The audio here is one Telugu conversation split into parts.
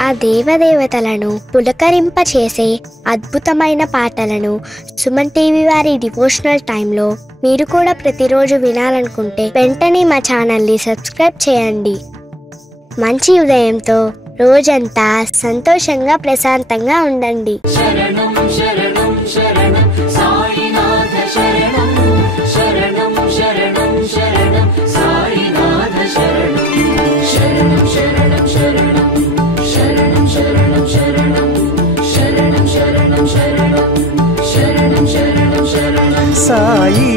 ఆ దేవదేవతలను పులకరింపచేసే అద్భుతమైన పాటలను సుమన్ టీవీ వారి డివోషనల్ టైంలో మీరు కూడా ప్రతిరోజు వినాలనుకుంటే వెంటనే మా ఛానల్ని సబ్స్క్రైబ్ చేయండి. మంచి ఉదయంతో రోజంతా సంతోషంగా ప్రశాంతంగా ఉండండి. శరణం శరణం శరణం సాయినాథ శరణం శరణం శరణం శరణం సాయినాథ శరణం శరణం శరణం శరణం శరణం శరణం శరణం శరణం శరణం శరణం శరణం శరణం శరణం సాయి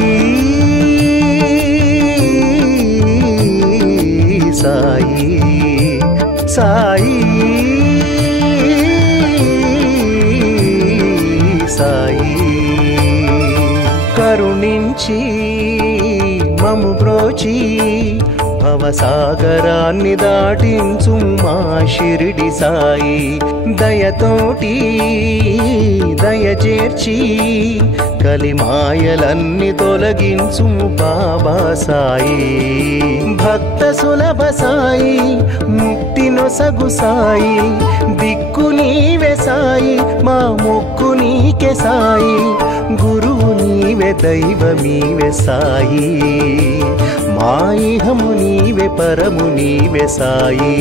సాయి సాయి సాయి కరుణించి మము బ్రోచి భవసాగరాన్ని దాటించు మా షిరిడి సాయి దయతోటి దయచేర్చి కలిమాయలన్నీ తొలగించు బాబా సాయి భక్త సులభ సాయి ముక్తి నొసగు సాయి దిక్కు నీవే సాయి మా మొక్కు నీకే సాయి గురువు నీవే దైవమీవే సాయి మా ఇహము నీవే పరము నీవే సాయి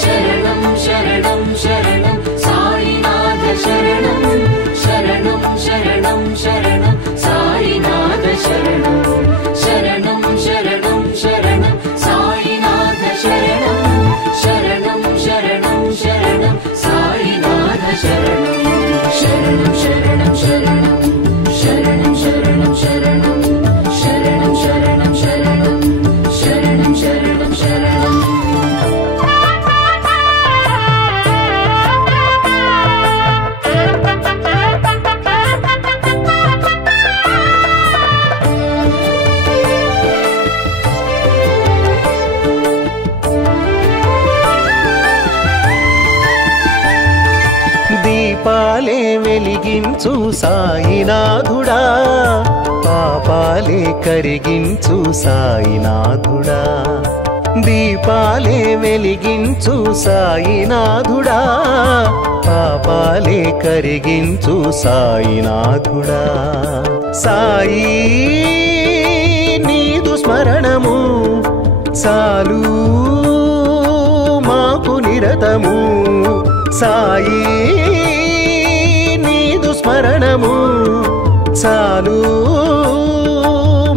శరణం శరణం శరణం సాయినాథ శరణం శరణం శరణం శరణం సాయినాథ శరణం శరణం శరణం శరణం సాయినాథ శరణం శరణం శరణం శరణం సాయినాథ శరణం శరణం శరణం శరణం శరణం శరణం శరణం శరణం శరణం శరణం శరణం శరణం శరణం దీపాలే వెలిగించు సాయినాథుడా పాపాలే కరిగించు సాయినాథుడా దీపాలే వెలిగించు సాయినాథుడా పాపాలే కరిగించు సాయినాథుడా సాయి నీదు స్మరణము చాలు మాకు నిరతము సాయి నీదు స్మరణము చాలు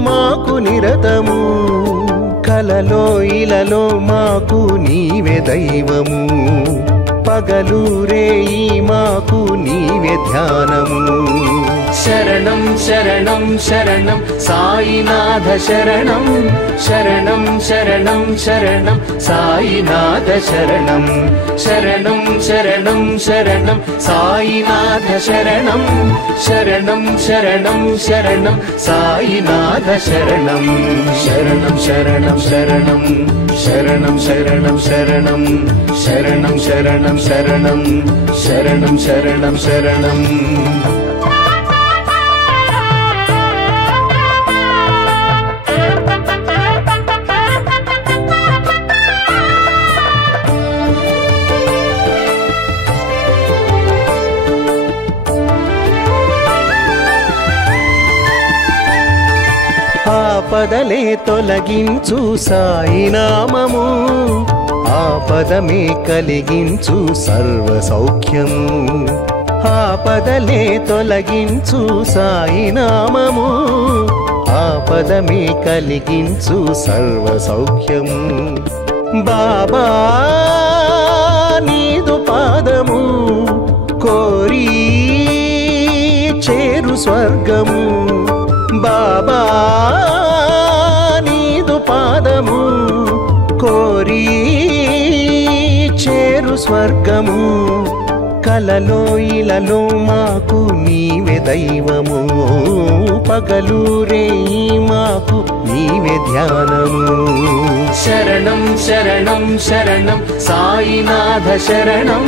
మాకు నిరతము కలలో ఇలలో మాకు నీవే దైవము పగలు రేయి మాకు నీవే ధ్యానము శరణం శరణం శరణం సాయినాథ శరణం శరణం శరణం శరణం సాయినాథ శరణం శరణం శరణం శరణం సాయినాథ శరణం శరణం శరణం శరణం సాయినాథ శరణం శరణం శరణం శరణం శరణం శరణం శరణం శరణం శరణం శరణం శరణం శరణం శరణం ఆపదలే తొలగించు సాయినామము ఆపదమే కలిగించు సర్వ సౌఖ్యము ఆపదలే తొలగించు సాయినామము ఆపదమే కలిగించు సర్వ సౌఖ్యము బాబా నీదు పాదము కోరి చేరు స్వర్గము బాబా నీదు పాదము కోరి చేరు స్వర్గము కలలో ఇలలో మాకు నీవే దైవము పగలు రేయి మాకు నీవే ధ్యానము. శరణం శరణం శరణం సాయినాథ శరణం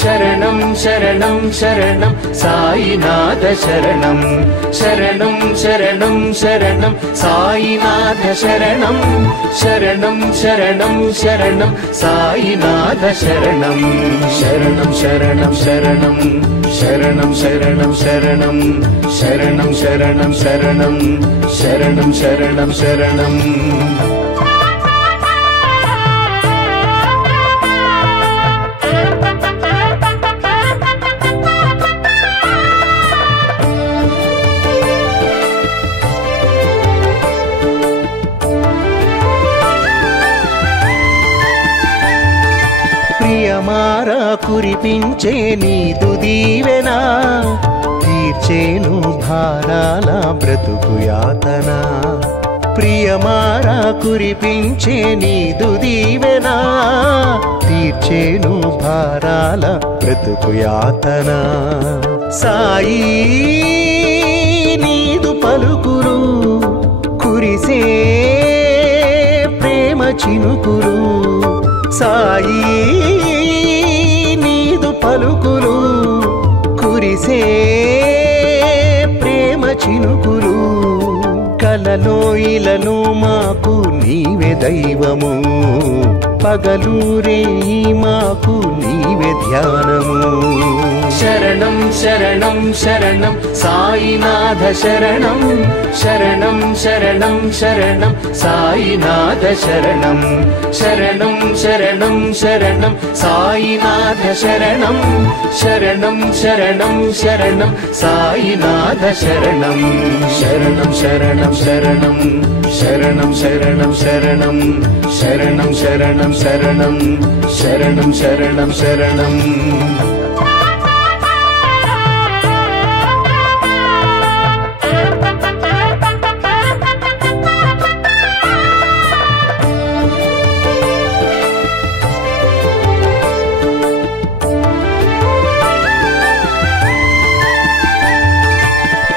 శరణం శరణం శరణం సాయినాథ శరణం శరణం శరణం శరణం సాయినాథ శరణం శరణం శరణం శరణం సాయినాథ శరణం శరణం శరణం శరణం శరణం శరణం శరణం శరణం శరణం శరణం శరణం శరణం శరణం. ప్రియమారా కురిపించే నీదు దీవెన తీర్చేను భారాల బ్రతుకు యాతన. ప్రియమారా కురిపించే నీదు దీవెన తీర్చేను భారాల బ్రతుకు యాతన. సాయి నీదు పలుకులు కురిసే ప్రేమ చినుకులు. సాయి నీదు పలుకులు కురిసే ప్రేమ చినుకులు. కలలో ఇలలో మాకు నీవే దైవము, పగలూరే మాకు నీవే ధ్యానము. శరణం శరణం శరణం సాయినాథ శరణం శరణం శరణం శరణం సాయినాథ శరణం శరణం శరణం శరణం సాయినాథ శరణం శరణం శరణం శరణం సాయినాథ శరణం శరణం శరణం శరణం శరణం శరణం శరణం శరణం శరణం శరణం శరణం శరణం శరణం.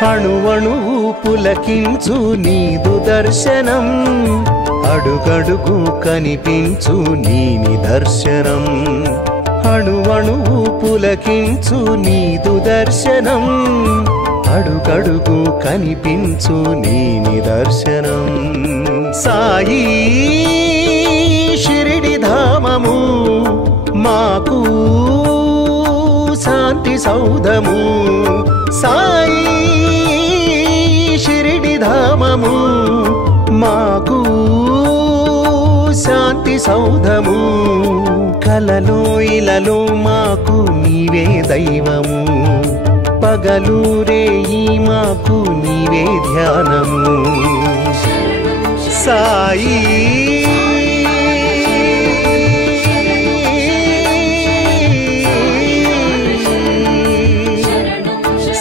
అణువణువు పులకించు నీదు దర్శనం, అడుగడుగు కనిపించు నీ నిదర్శనం. అణువణువు పులకించు నీదు దర్శనం, అడుగడుగు కనిపించు నీ నిదర్శనం. సాయి షిరిడి ధామము మాకు శాంతి సౌధము. సాయి షిరిడి ధామము మాకు శాంతి సౌధము. కలలో ఇలలో మాకు నీవే దైవము, పగలూరే మాకు నీవే ధ్యానము. సాయి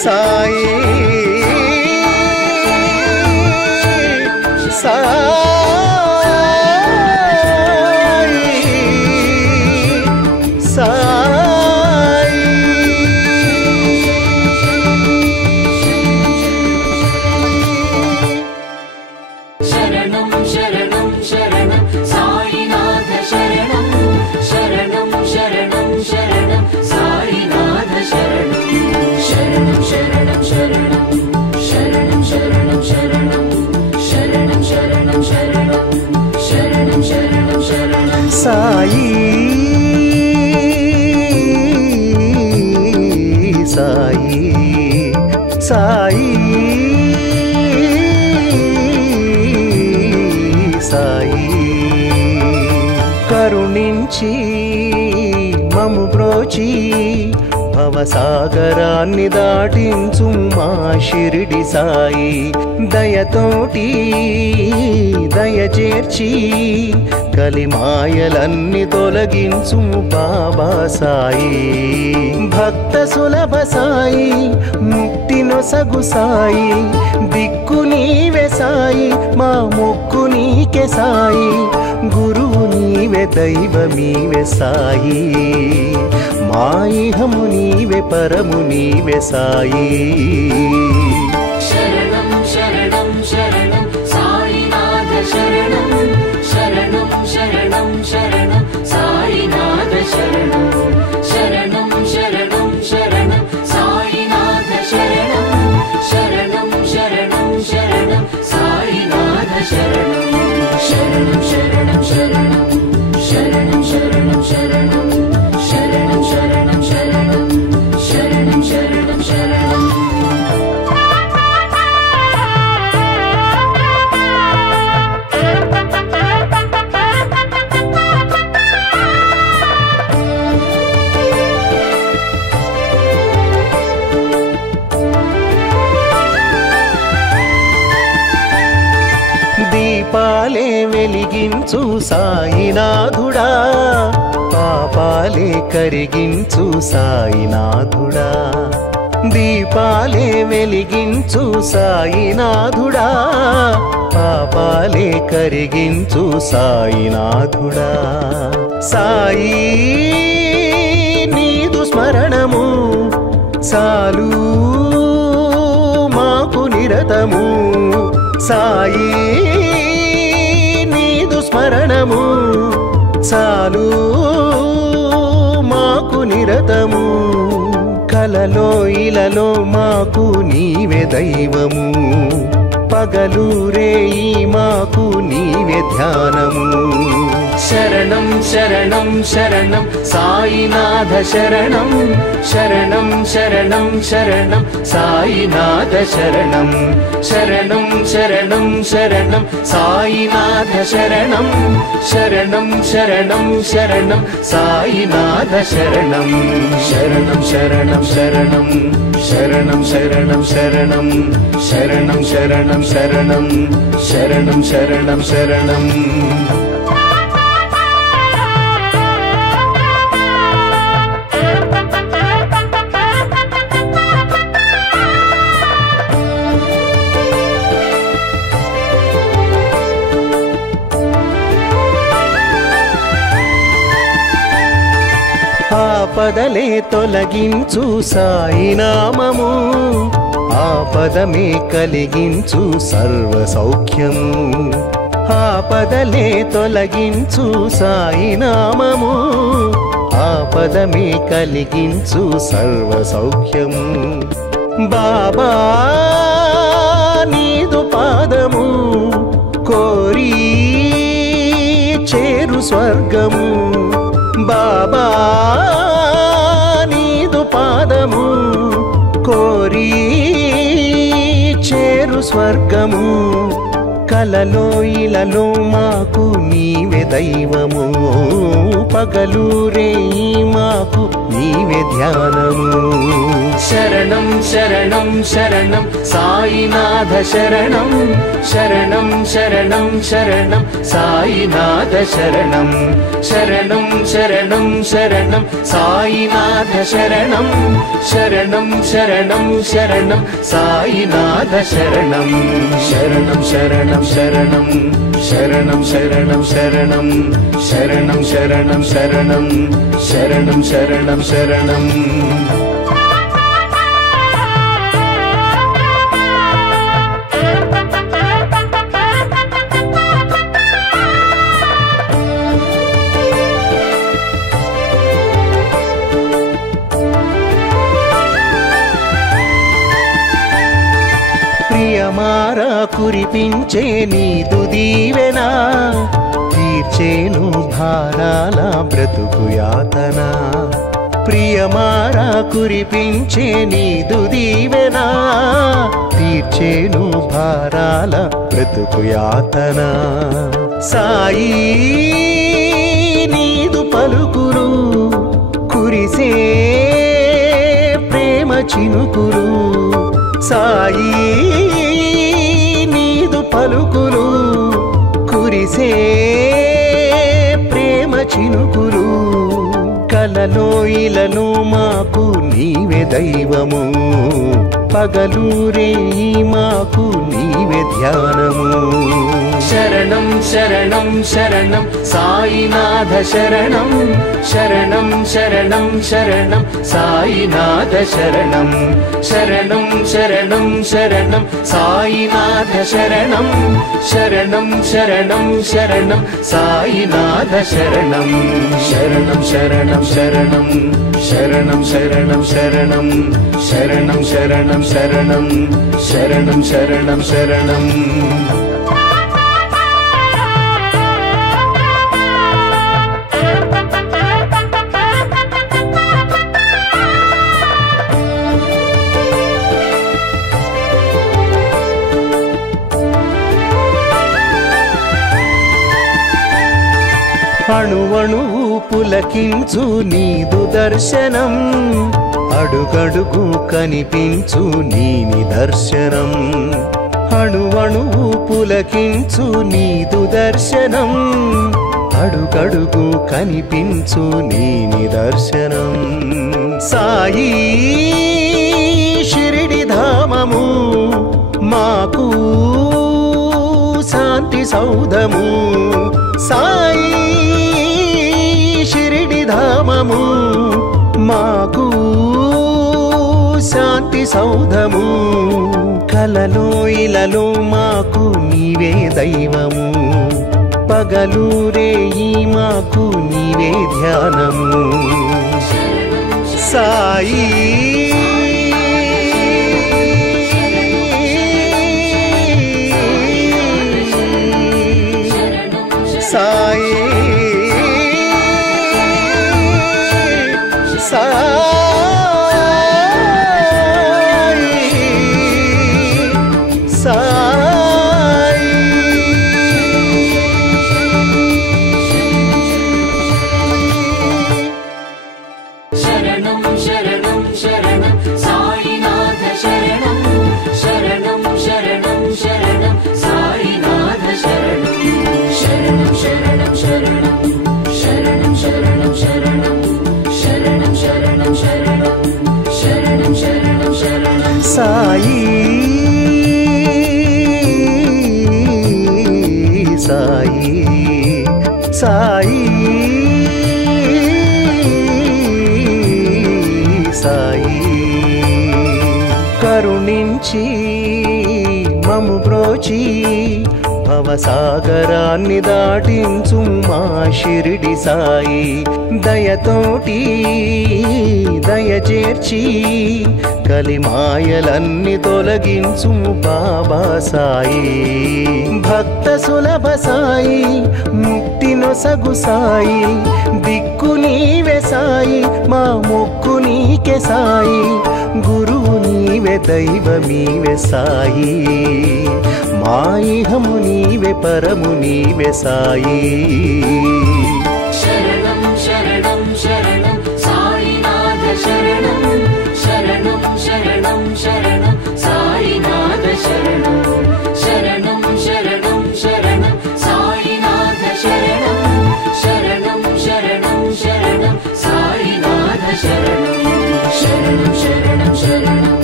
సాయి సాయి సాయి. శరణం శరణం శరణం సాయినాథ శరణం శరణం శరణం శరణం సాయినాథ శరణం శరణం శరణం శరణం శరణం శరణం శరణం శరణం శరణం శరణం శరణం శరణం శరణం. సాయి సాయి సాయి సాయి. కరుణించి మము బ్రోచి భవసాగరాన్ని దాటించు మా షిరిడి సాయి. దయతోటి దయచేర్చి కలిమాయలన్నీ తొలగించు బాబా సాయి. భక్త సులభ సాయి, ముక్తి నొసగు సాయి. దిక్కు నీవే సాయి, మా మొక్కు నీకే సాయి. గురువు నీవే దైవమీవే సాయి, మా ఇహము నీవే పరము నీవే సాయి. శరణం శరణం శరణం సాయినాథ వెలిగించు సాయినాథుడా, పాపాలే కరిగించు సాయినాథుడా, దీపాలే వెలిగించు సాయినాథుడా, పాపాలే కరిగించు సాయినాథుడా. సాయి నీదు స్మరణము చాలు మాకు నిరతము, సాయి నీదు స్మరణము చాలు మాకు నిరతము, కలలో ఇలలో మాకు నీవే దైవము, పగలు రేయి మాకు నీవే ధ్యానము. శరణం శరణం శరణం సాయినాథ శరణం, శరణం శరణం శరణం సాయినాథ శరణం, శరణం శరణం శరణం సాయినాథ శరణం, శరణం శరణం శరణం సాయినాథ శరణం, శరణం శరణం శరణం శరణం శరణం శరణం శరణం శరణం శరణం శరణం శరణం శరణం. ఆపదలే తొలగించు సాయినామము, ఆపదమే కలిగించు సర్వ సౌఖ్యము, ఆపదలే తొలగించు సాయినామము, ఆపదమే కలిగించు సర్వ సౌఖ్యము. బాబా నీదు పాదము కోరి చేరు స్వర్గము, బాబా నీదు పాదము కోరి చేరు స్వర్గము, కలలో ఇలలో మాకు నీవే దైవము, పగలు రేయి మాకు నీవే ధ్యానము. శరణం శరణం శరణం సాయినాథ శరణం, శరణం శరణం శరణం సాయినాథ శరణం, శరణం శరణం శరణం సాయినాథ శరణం, శరణం శరణం శరణం సాయినాథ శరణం, శరణం శరణం శరణం శరణం శరణం శరణం శరణం శరణం శరణం శరణం శరణం శరణం. ప్రియమారా కురిపించే నీదు దీవెనా, తీర్చేను భారాల బ్రతుకు యాతన, ప్రియమారా కురిపించే నీదు దీవెనా, తీర్చేను భారాల బ్రతుకు యాతన. సాయి నీదు పలుకులు కురిసే ప్రేమ చినుకులు, సాయి నీదు పలుకులు కురిసే ప్రేమ చినుకులు, కలలో ఇలలో మాకు నీవే దైవము, పగలు రేయి మాకు నీవే ధ్యానము. శరణం శరణం శరణం సాయినాథ శరణం, శరణం శరణం శరణం సాయినాథ శరణం, శరణం శరణం శరణం సాయినాథ శరణం, శరణం శరణం శరణం సాయినాథ శరణం, శరణం శరణం శరణం శరణం శరణం శరణం శరణం శరణం శరణం శరణం శరణం శరణం. అణువణువు పులకించు నీదు దర్శనం, అడుగడుగు కనిపించు నీ నిదర్శనం, అణువణువు పులకించు నీదు దర్శనం అడుగడుగు కనిపించు నీ నిదర్శనం సాయి షిరిడి ధామము మాకు శాంతి సౌధము సాయి షిరిడి ధామము మాకు శాంతి సౌధము కలలో ఇలలో మాకు నీవే దైవము పగలు రేయి మాకు నీవే ధ్యానము సాయి సాయి సాయి సాయి సాయి సాయి కరుణించి మము బ్రోచి భవసాగరాన్ని దాటించు మా షిరిడి సాయి దయతోటి దయచేర్చి కలిమాయలన్నీ తొలగించు బాబా సాయి భక్త సులభ సాయి ముక్తి నొసగు సాయి దిక్కు నీవే సాయి మా మొక్కు నీకే సాయి గురువు నీవే దైవమీవే సాయి మా ఇహము నీవే పరము నీవే సాయి శరణం శరణం శరణం సాయినాథ శరణం శరణం శరణం శరణం సాయినాథ శరణం శరణం శరణం శరణం సాయినాథ శరణం శరణం శరణం శరణం సాయినాథ శరణం శరణం శరణం శరణం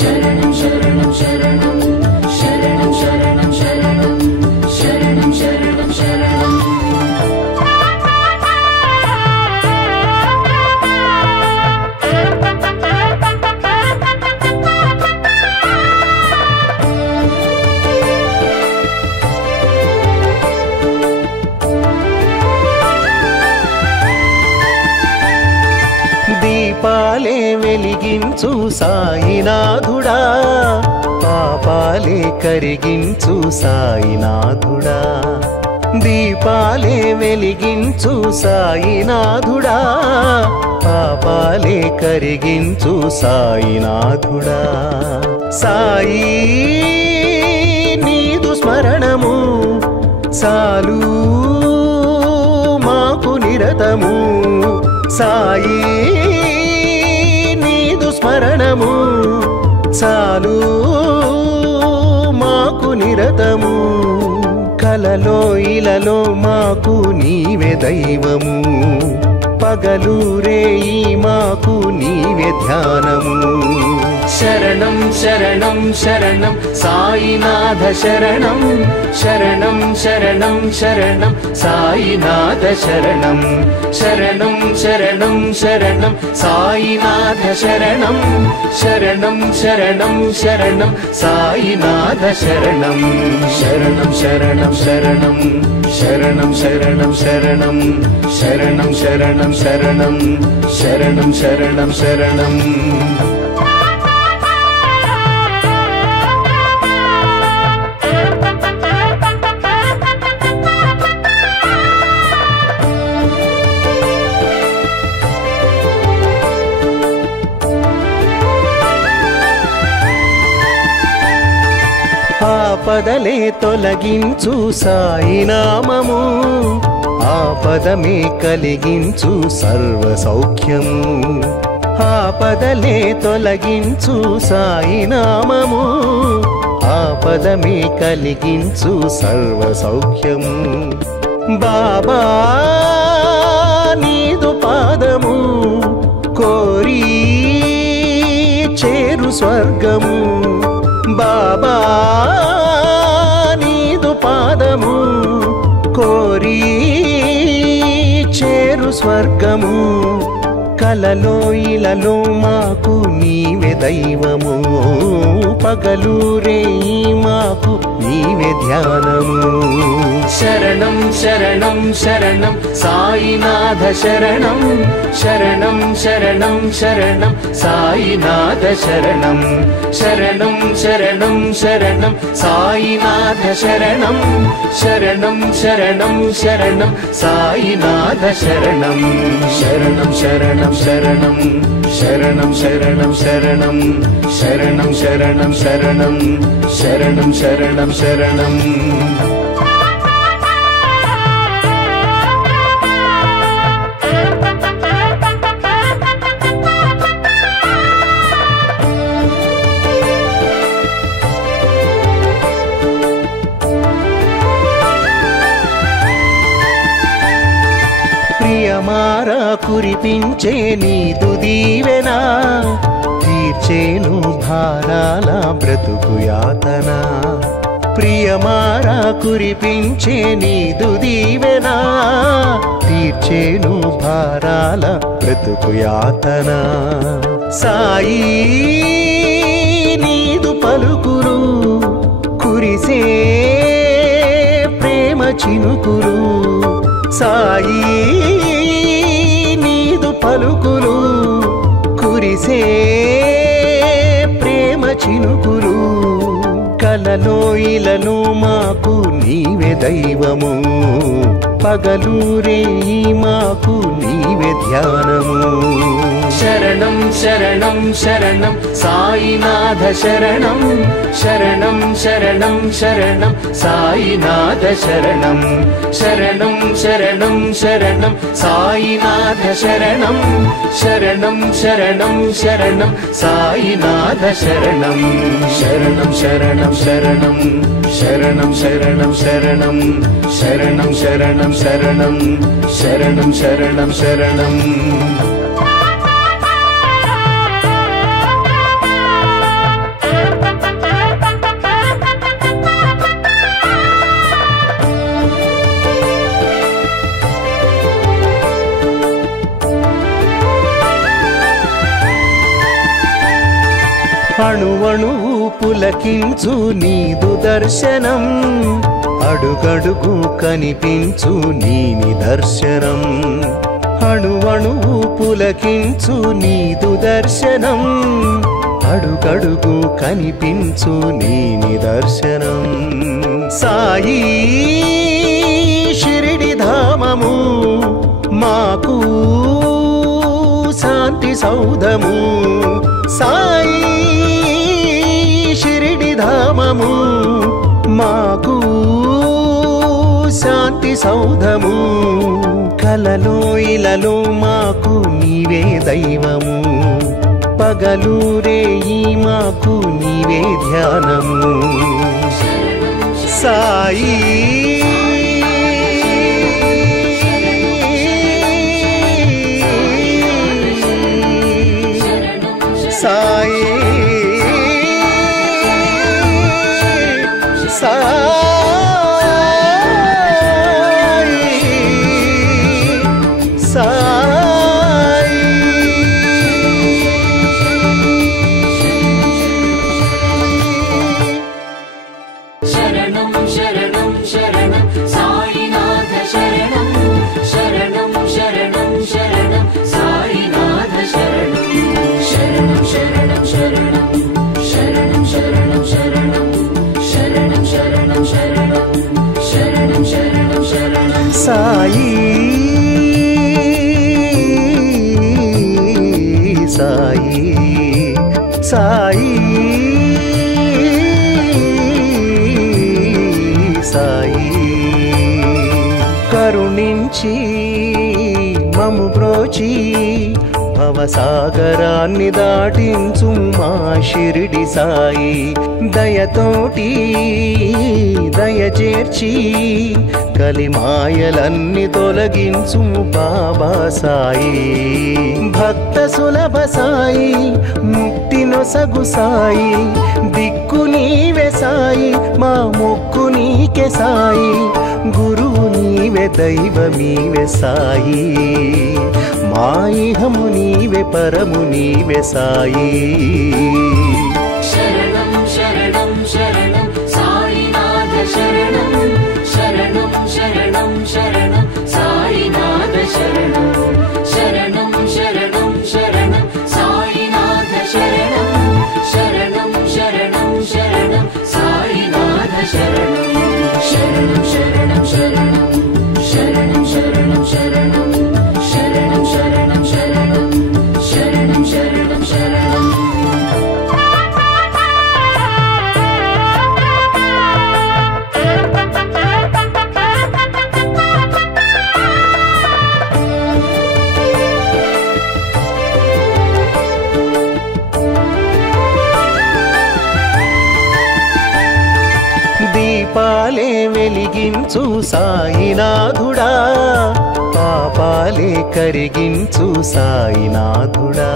శరణం శరణం శరణం శరణం శరణం శరణం శరణం శరణం శరణం దీపాలే వెలిగించు సాయినాథుడా పాపాలే కరిగించు సాయినాథుడా దీపాలే వెలిగించు సాయినాథుడా పాపాలే కరిగించు సాయినాథుడా సాయి నీదు స్మరణము చాలు మాకు నిరతము సాయి నీదు స్మరణము చాలు మాకు నిరతము కలలో ఇలలో మాకు నీవే దైవము పగలు రేయి మాకు నీవే ధ్యానము శరణం శరణం శరణం సాయినాథ శరణం శరణం శరణం శరణం సాయినాథ శరణం శరణం శరణం శరణం సాయినాథ శరణం శరణం శరణం శరణం సాయినాథ శరణం శరణం శరణం శరణం శరణం శరణం శరణం శరణం శరణం శరణం శరణం శరణం శరణం ఆపదలే తొలగించు సాయినామము ఆపదమే కలిగించు సర్వ సౌఖ్యము ఆపదలే తొలగించు సాయినామము ఆపదమే కలిగించు సర్వ సౌఖ్యము బాబా నీదు పాదము కోరి చేరు స్వర్గము బాబా నీదు పాదము కోరి చేరు స్వర్గము కలలో ఇలలో మాకు నీవే దైవము పగలు రేయి మాకు నీవే ధ్యానము శరణం శరణం శరణం సాయినాథ శరణం శరణం శరణం శరణం సాయినాథ శరణం శరణం శరణం శరణం సాయినాథ శరణం శరణం శరణం శరణం సాయినాథ శరణం శరణం శరణం శరణం శరణం శరణం శరణం శరణం శరణం శరణం శరణం శరణం శరణం ప్రియమారా కురిపించే నీదు దీవెన తీర్చేను భారాల బ్రతుకు యాతన ప్రియమారా కురిపించే నీదు దీవెన తీర్చేను భారాల బ్రతుకు యాతన సాయి నీదు పలుకులు కురిసే ప్రేమ చినుకులు సాయి నీదు పలుకులు కురిసే ప్రేమ చినుకులు కలలో ఇలలో మాకు నీవే దైవము పగలు రేయి మాకు నీవే ధ్యానము శరణం శరణం శరణం సాయినాథ శరణం శరణం శరణం శరణం సాయినాథ శరణం శరణం శరణం శరణం సాయినాథ శరణం శరణం శరణం శరణం సాయినాథ శరణం శరణం శరణం శరణం శరణం శరణం శరణం శరణం శరణం శరణం శరణం శరణం శరణం అణువణువు పులకించు నీదు దర్శనం అడుగడుగు కనిపించు నీ నిదర్శనం అణువణువు పులకించు నీదు దర్శనం అడుగడుగు కనిపించు నీ నిదర్శనం సాయి షిరిడి ధామము మాకు శాంతి సౌధము సాయి షిరిడి ధామము మాకు శాంతి సౌధము కలలో ఇలలో మాకు నీవే దైవము పగలు రేయి మాకు నీవే ధ్యానము సాయి సాయి శరణం శరణం శరణం సాయినాథ శరణం శరణం శరణం శరణం సాయినాథ శరణం శరణం శరణం శరణం శరణం శరణం శరణం శరణం శరణం శరణం శరణం శరణం శరణం సాయి సాయి సాయి సాయి కరుణించి మము బ్రోచి భవసాగరాన్ని దాటించు మా షిరిడి సాయి దయతోటి దయచేర్చి కలిమాయలన్నీ తొలగించు బాబా సాయి భక్త సులభ సాయి ముక్తి నొసగు సాయి దిక్కు నీవే సాయి మా మొక్కు నీకే సాయి గురువు నీవే దైవమీవే సాయి మా ఇహము నీవే పరము నీవే సాయి శరణం శరణం శరణం సాయినాథ శరణం శరణం శరణం శరణం సాయినాథ శరణం శరణం శరణం శరణం సాయినాథ శరణం శరణం శరణం శరణం సాయినాథ శరణం శరణం శరణం శరణం శరణం శరణం శరణం శరణం శరణం శరణం శరణం శరణం శరణం దీపాలే వెలిగించు సాయినాథుడా పాపాలే కరిగించు సాయినాథుడా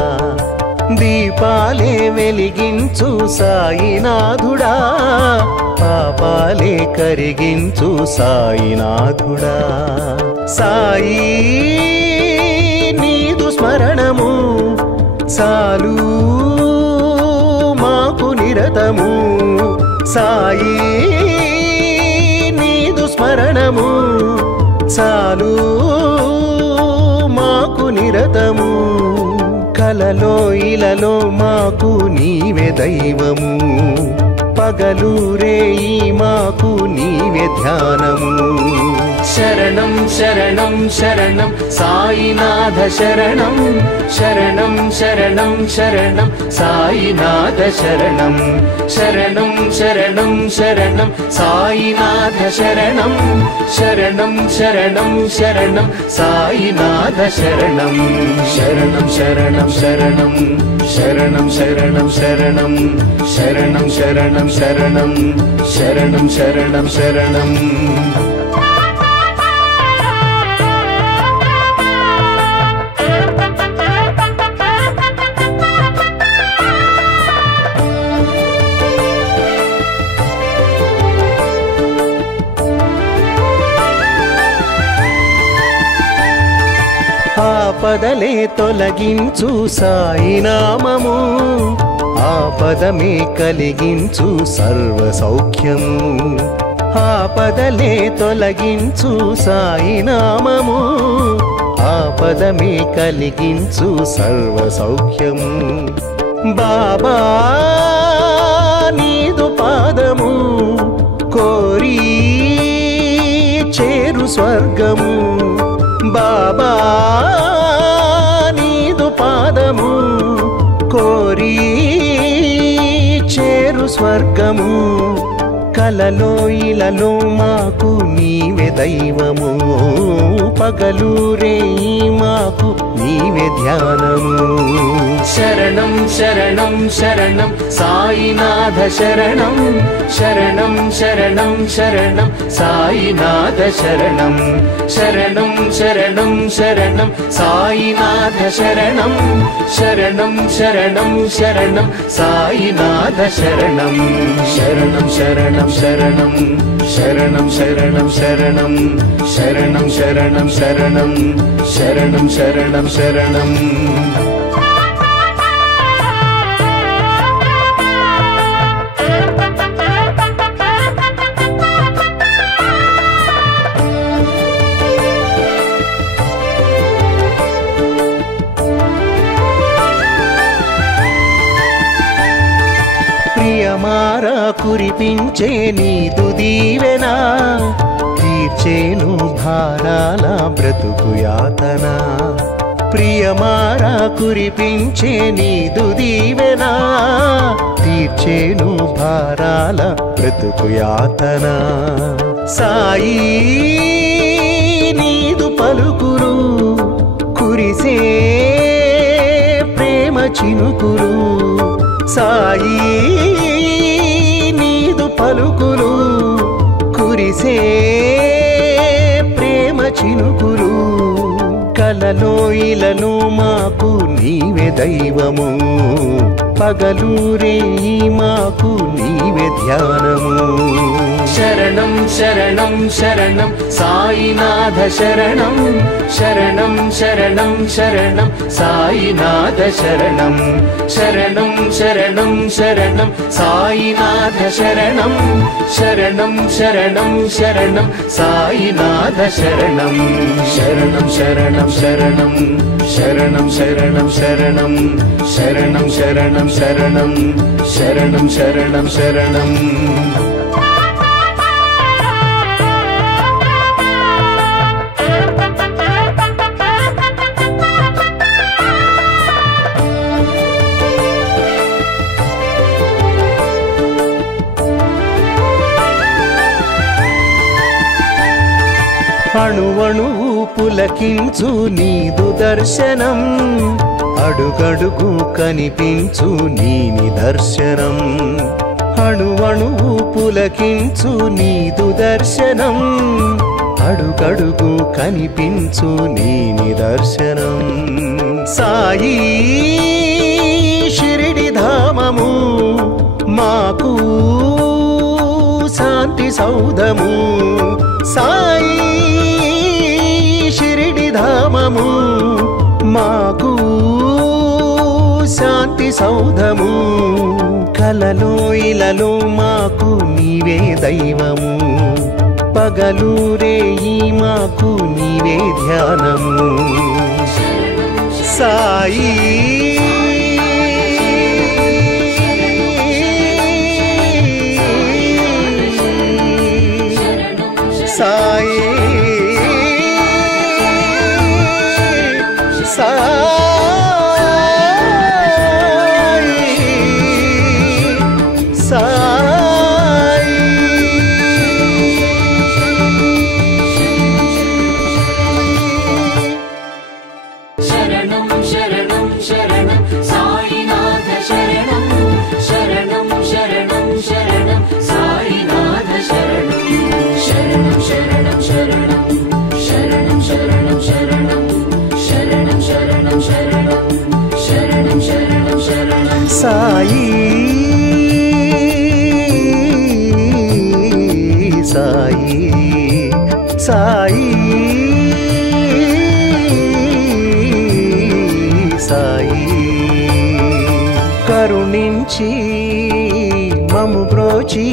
దీపాలే వెలిగించు సాయినాథుడా పాపాలే కరిగించు సాయినాథుడా సాయి నీదు స్మరణము సాలు మాకు నిరతము సాయి నీదు స్మరణము చాలు మాకు నిరతము కలలో ఇలలో మాకు నీవే దైవము పగలు రేయి మాకు నీవే ధ్యానము శరణం శరణం శరణం సాయినాథ శరణం శరణం శరణం శరణం సాయినాథ శరణం శరణం శరణం శరణం సాయినాథ శరణం శరణం శరణం శరణం సాయినాథ శరణం శరణం శరణం శరణం శరణం శరణం శరణం శరణం శరణం శరణం శరణం శరణం శరణం ఆపదలే తొలగించు సాయినామము ఆపదమే కలిగించు సర్వ సౌఖ్యము ఆపదలే తొలగించు సాయినామము ఆపదమే కలిగించు సర్వ సౌఖ్యము బాబా నీదు పాదము కోరి చేరు స్వర్గము బాబా నీదు పాదము కోరి చేరు స్వర్గము కలలో ఇలలో మాకు నీవే దైవము పగలు రేయి మాకు నీవే ధ్యానము శరణం శరణం శరణం సాయినాథ శరణం శరణం శరణం శరణం సాయినాథ శరణం శరణం శరణం శరణం సాయినాథ శరణం శరణం శరణం శరణం సాయినాథ శరణం శరణం శరణం శరణం శరణం శరణం శరణం శరణం శరణం శరణం శరణం శరణం శరణం ప్రియమారా కురిపించే నీదు దీవెనా తీర్చేను భారాల బ్రతుకు యాతన ప్రియమారా కురిపించే నీదు దీవెనా తీర్చేను భారాల బ్రతుకు యాతన సాయి నీదు పలుకులు కురిసే చినుకులు సాయి నీదు పలుకులు కురిసే ప్రేమ చినుకులు కలలో ఇలలో మాకు నీవే దైవము పగలూరే మాకు నీవే ధ్యానము శరణం శరణం శరణం సాయినాథ శరణం శరణం శరణం శరణం సాయినాథ శరణం శరణం శరణం శరణం సాయినాథ శరణం శరణం శరణం శరణం సాయినాథ శరణం శరణం శరణం శరణం శరణం శరణం శరణం శరణం శరణం శరణం శరణం శరణం శరణం అణువణువు పులకించు నీదు దర్శనం అడుగడుగు కనిపించు నీ నిదర్శనం అణువణువు పులకించు నీదు దర్శనం అడుగడుగు కనిపించు నీ నిదర్శనం సాయి షిరిడి ధామము మాకు శాంతి సౌధము సాయి షిరిడి ధామము మాకు శాంతి సౌధము కలలో ఇలలో మాకు నీవే దైవము పగలూరే మాకు నీవే ధ్యానము సాయి సాయి శరణం శరణం శరణం సాయినాథ శరణం శరణం శరణం శరణం సాయినాథ శరణం శరణం శరణం శరణం శరణం శరణం శరణం శరణం శరణం శరణం శరణం శరణం శరణం సాయి సాయి సాయి సాయి కరుణించి మము బ్రోచి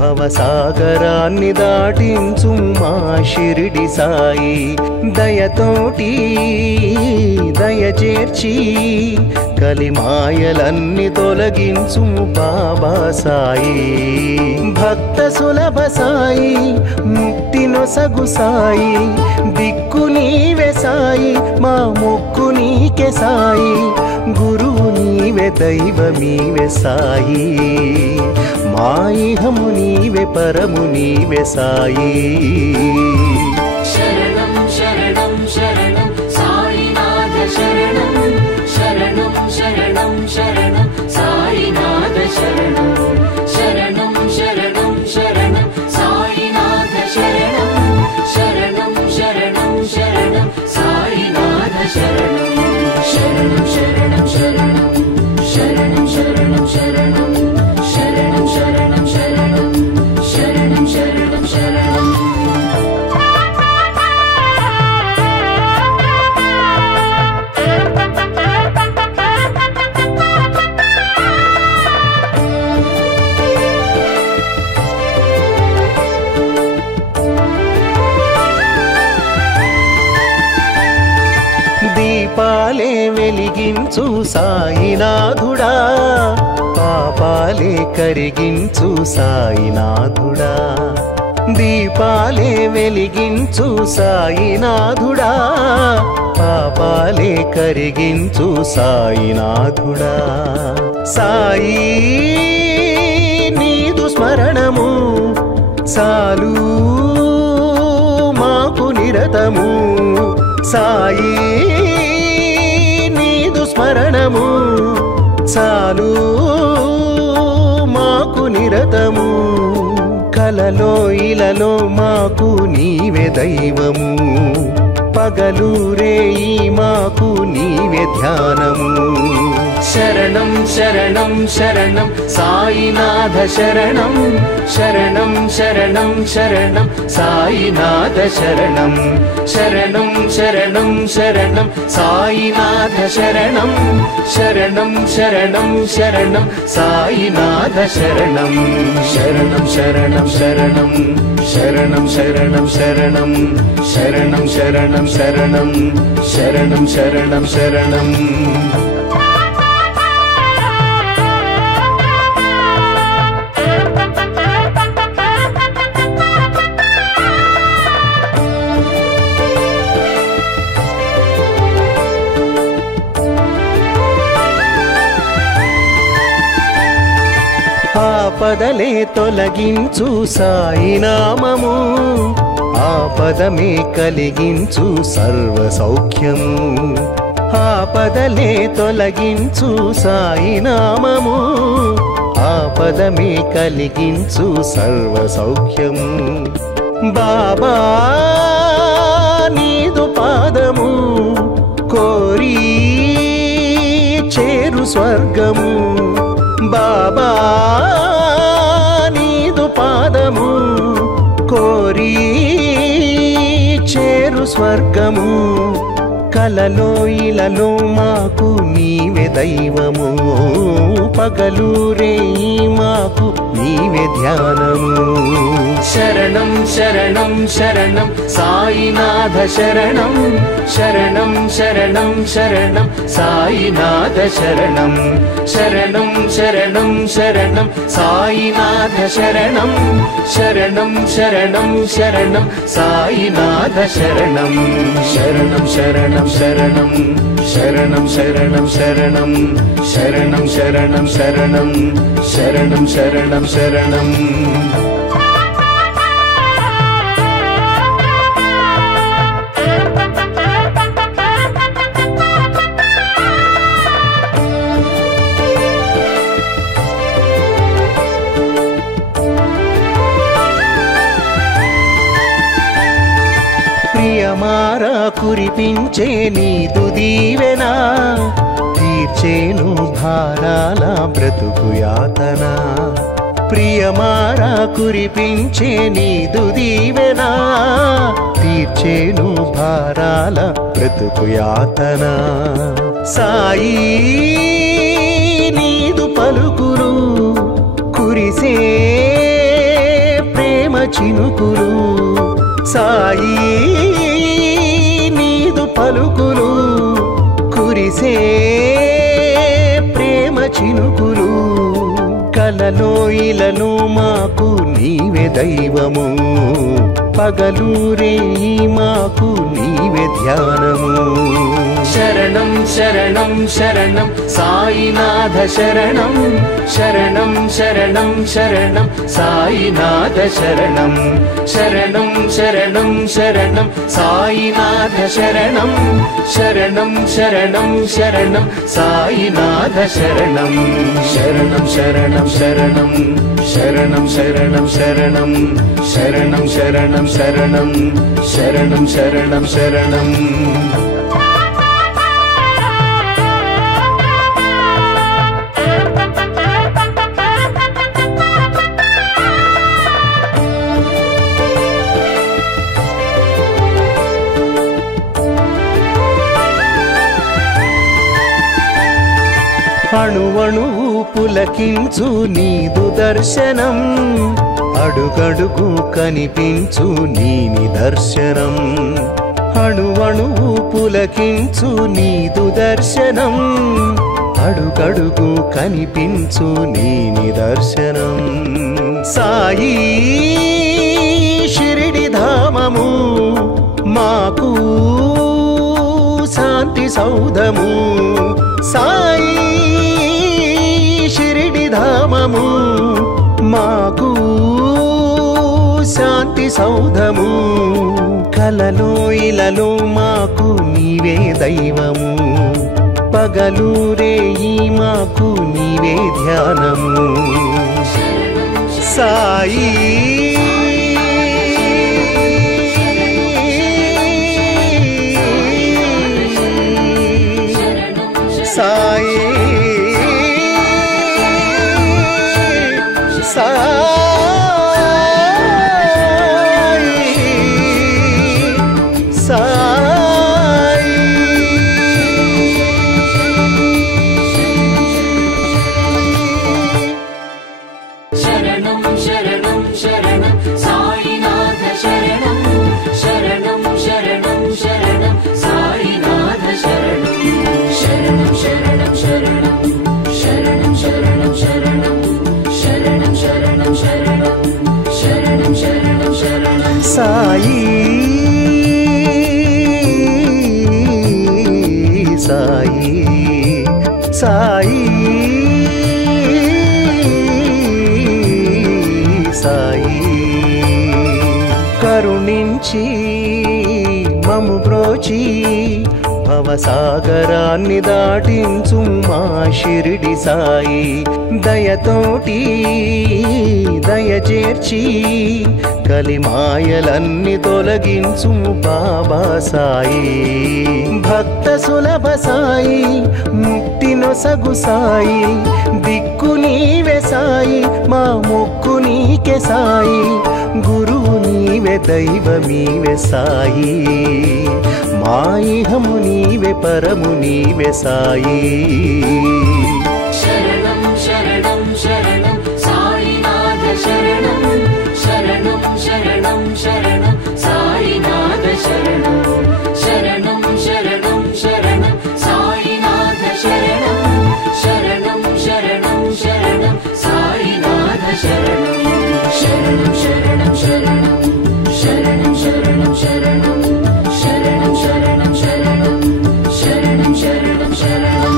భవసాగరాన్ని దాటించు మా షిరిడి సాయి దయతోటి దయచేర్చి కలిమాయలన్నీ తొలగించు బాబా సాయి భక్త సులభ సాయి ముక్తి నొసగు సాయి దిక్కు నీవే సాయి మా మొక్కు నీకే సాయి గురువు నీవే దైవమీవే సాయి మా ఇహము నీవే పరము నీవే సాయి శరణం శరణం శరణం సాయినాథ శరణం శరణం శరణం శరణం సాయినాథ శరణం శరణం శరణం శరణం సాయినాథ శరణం శరణం శరణం శరణం సాయినాథ శరణం శరణం శరణం శరణం శరణం శరణం శరణం శరణం శరణం శరణం శరణం శరణం శరణం దీపాలే వెలిగించు సాయినాథుడా పాపాలే కరిగించు సాయినాథుడా దీపాలే వెలిగించు సాయినాథుడా పాపాలే కరిగించు సాయినాథుడా సాయి నీదు స్మరణము చాలు మాకు నిరతము సాయి నీదు స్మరణము చాలు మాకు నిరతము కలలో ఇలలో మాకు నీవే దైవము పగలు రేయి మాకు నీవే ధ్యానము శరణం శరణం శరణం సాయినాథ శరణం శరణం శరణం శరణం సాయినాథ శరణం శరణం శరణం శరణం సాయినాథ శరణం శరణం శరణం శరణం సాయినాథ శరణం శరణం శరణం శరణం శరణం శరణం శరణం శరణం శరణం శరణం శరణం శరణం శరణం ఆపదలే తొలగించు సాయి నామము ఆపదమే కలిగించు సర్వ సౌఖ్యము ఆపదలే తొలగించు సాయి నామము ఆపదమే కలిగించు సర్వ సౌఖ్యము బాబా నీదు పాదము కోరి చేరు స్వర్గము బాబా నీదు పాదము కోరి చేరు స్వర్గము కలలో ఇలలో మాకు నీవే దైవము పగలు రేయి మాకు నీవే ధ్యానము శరణం శరణం శరణం సాయినాథ శరణం శరణం శరణం శరణం సాయినాథ శరణం శరణం శరణం శరణం సాయినాథ శరణం శరణం శరణం శరణం సాయినాథ శరణం శరణం శరణం శరణం శరణం శరణం శరణం శరణం శరణం శరణం శరణం శరణం శరణం ప్రియమారా కురిపించే నీదు దీవెనా తీర్చేను భారాల బ్రతుకు యాతన ప్రియమారా కురిపించే నీదు దీవెనా తీర్చేను భారాల బ్రతుకు యాతన సాయి నీదు పలుకులు కురిసే ప్రేమ చినుకులు సాయి నీదు పలుకులు కురిసే ప్రేమ చినుకులు కలలో ఇలలో మాకు నీవే దైవము పగలు రేయి మాకు నీవే ధ్యానము శరణం శరణం శరణం సాయినాథ శరణం శరణం శరణం శరణం సాయినాథ శరణం శరణం శరణం శరణం సాయినాథ శరణం శరణం శరణం శరణం సాయినాథ శరణం శరణం శరణం శరణం శరణం శరణం శరణం శరణం శరణం శరణం శరణం శరణం శరణం అణువణువు పులకించు నీదు దర్శనం అడుగడుగు కనిపించు నీ నిదర్శనం అణువణువు పులకించు నీదు దర్శనం అడుగడుగు కనిపించు నీ నిదర్శనం సాయి షిరిడి ధామము మాకు శాంతి సౌధము సాయి షిరిడి ధామము మాకు శాంతి సౌధము కలలో ఇలలో మాకు నీవే దైవము పగలూరేయి మాకు నీవే ధ్యానము సాయి సాయి సాయి సాయి సాయి సాయి కరుణించి మము బ్రోచి భవసాగరాన్ని దాటించు మా షిరిడి సాయి దయతోటి దయచేర్చి కలిమాయలన్నీ తొలగించు బాబా సాయి భక్త సులభ సాయి ముక్తి నొసగు సాయి దిక్కు నీవే సాయి మా మొక్కు నీకే సాయి గురువు నీవే దైవమీవే సాయి మా ఇహము నీవే పరము నీవే సాయి శరణం శరణం శరణం సాయినాథ శరణం శరణం శరణం శరణం సాయినాథ శరణం శరణం శరణం శరణం సాయినాథ శరణం శరణం శరణం శరణం సాయినాథ శరణం శరణం శరణం శరణం శరణం శరణం శరణం శరణం శరణం శరణం శరణం శరణం శరణం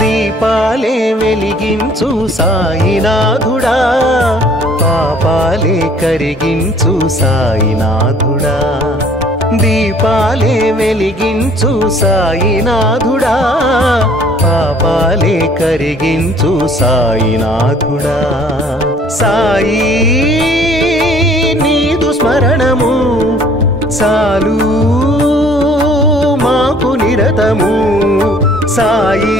దీపాలే వెలిగించు సాయినాథుడా పాపాలే కరిగించు సాయినాథుడా దీపాలే వెలిగించు సాయినాథుడా పాపాలే కరిగించు సాయినాథుడా సాయి నీదు స్మరణము సాలు మాకు నిరతము సాయి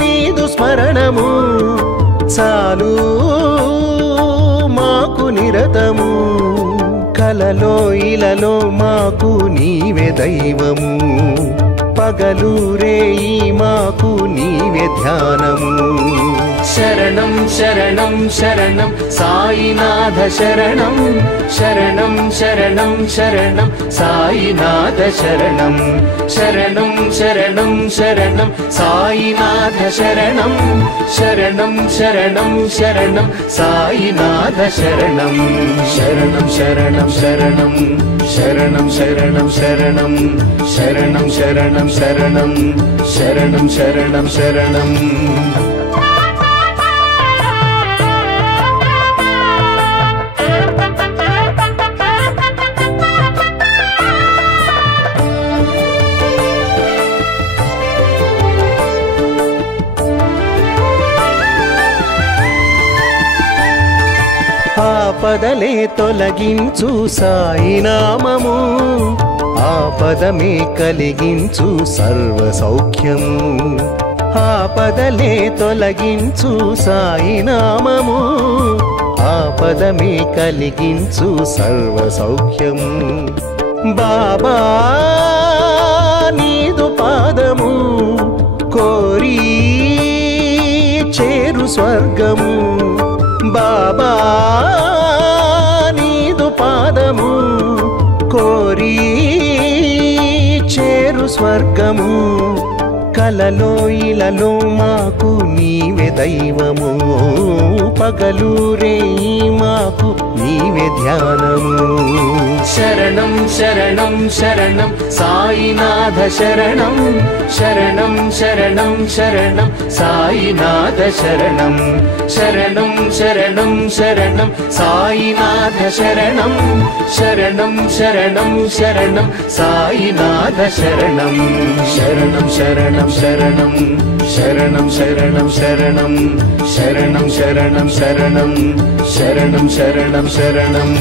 నీదు స్మరణము చాలు మాకు నిరతము కలలో ఇలలో మాకు నీవే దైవము పగలూరేయి మాకు నీవే ధ్యానము శరణం శరణం శరణం సాయినాథ శరణం శరణం శరణం శరణం సాయినాథ శరణం శరణం శరణం శరణం సాయినాథ శరణం శరణం శరణం శరణం సాయినాథ శరణం శరణం శరణం శరణం శరణం శరణం శరణం శరణం శరణం శరణం శరణం శరణం శరణం ఆపదలే తొలగించు సాయినామము ఆపదమే కలిగించు సర్వ సౌఖ్యము ఆపదలే తొలగించు సాయినామము ఆపదమే కలిగించు సర్వ సౌఖ్యము బాబా నీదు పాదము కోరి చేరు స్వర్గము బాబా నీదు పాదము కోరి చేరు స్వర్గము కలలో ఇలలో మాకు నీవే దైవము పగలూరేయి మాకు నీవే ధ్యానము శరణం శరణం శరణం శరణం సాయినాథ శరణం శరణం శరణం శరణం సాయినాథ శరణం శరణం శరణం శరణం సాయినాథ శరణం శరణం శరణం శరణం సాయినాథ శరణం శరణం శరణం శరణం శరణం శరణం శరణం శరణం శరణం శరణం శరణం శరణం శరణం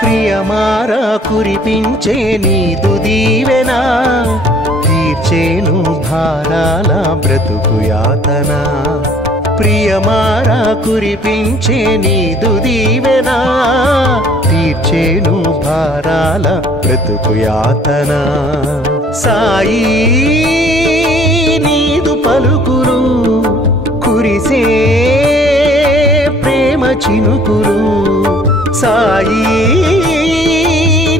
ప్రియమారా కురిపించే నీదు దీవెనా తీర్చేను భారాల బ్రతుకు యాతన ప్రియమారా కురిపించే నీదు దీవెనా తీర్చేను భారాల బ్రతుకు యాతన సాయి నీదు పలుకులు కురిసే ప్రేమ చినుకులు సాయి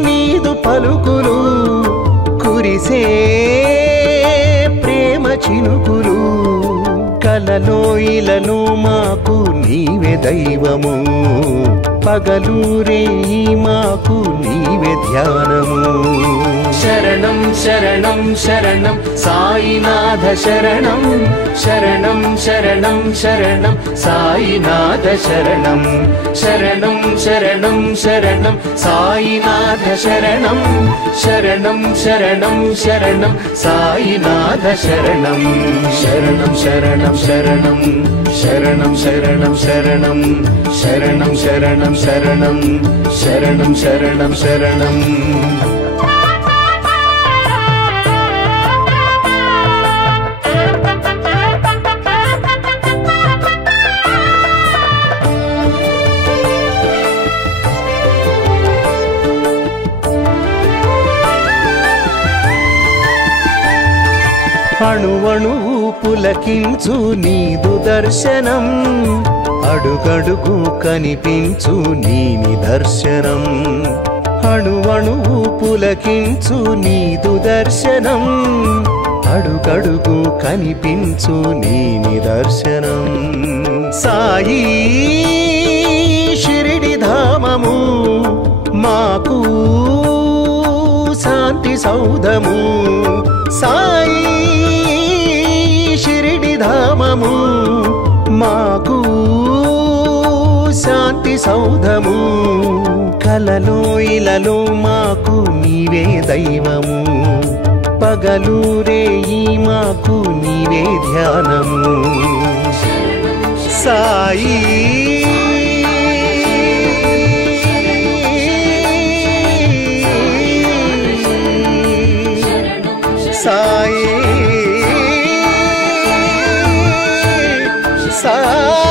నీదు పలుకులు కురిసే ప్రేమ చినుకులు కలలో ఇలలో మాకు నీవే దైవము పగలూరే మాకు నీవే ధ్యానము శరణం శరణం శరణం సాయినాథ శరణం శరణం శరణం శరణం సాయినాథ శరణం శరణం శరణం శరణం సాయినాథ శరణం శరణం శరణం శరణం సాయినాథ శరణం శరణం శరణం శరణం శరణం శరణం శరణం శరణం శరణం శరణం శరణం శరణం శరణం అణువణువు పులకించు నీదు దర్శనం అడుగడుగు కనిపించు నీ నిదర్శనం అణువణువు పులకించు నీదు దర్శనం అడుగడుగు కనిపించు నీ నిదర్శనం సాయి షిరిడి ధామము మాకు శాంతి సౌధము సాయి షిరిడి ధామము మాకు శాంతి సౌధము కలలో ఇలలో మాకు నీవే దైవము పగలూరే మాకు నీవే ధ్యానము సాయి సాయి సాయి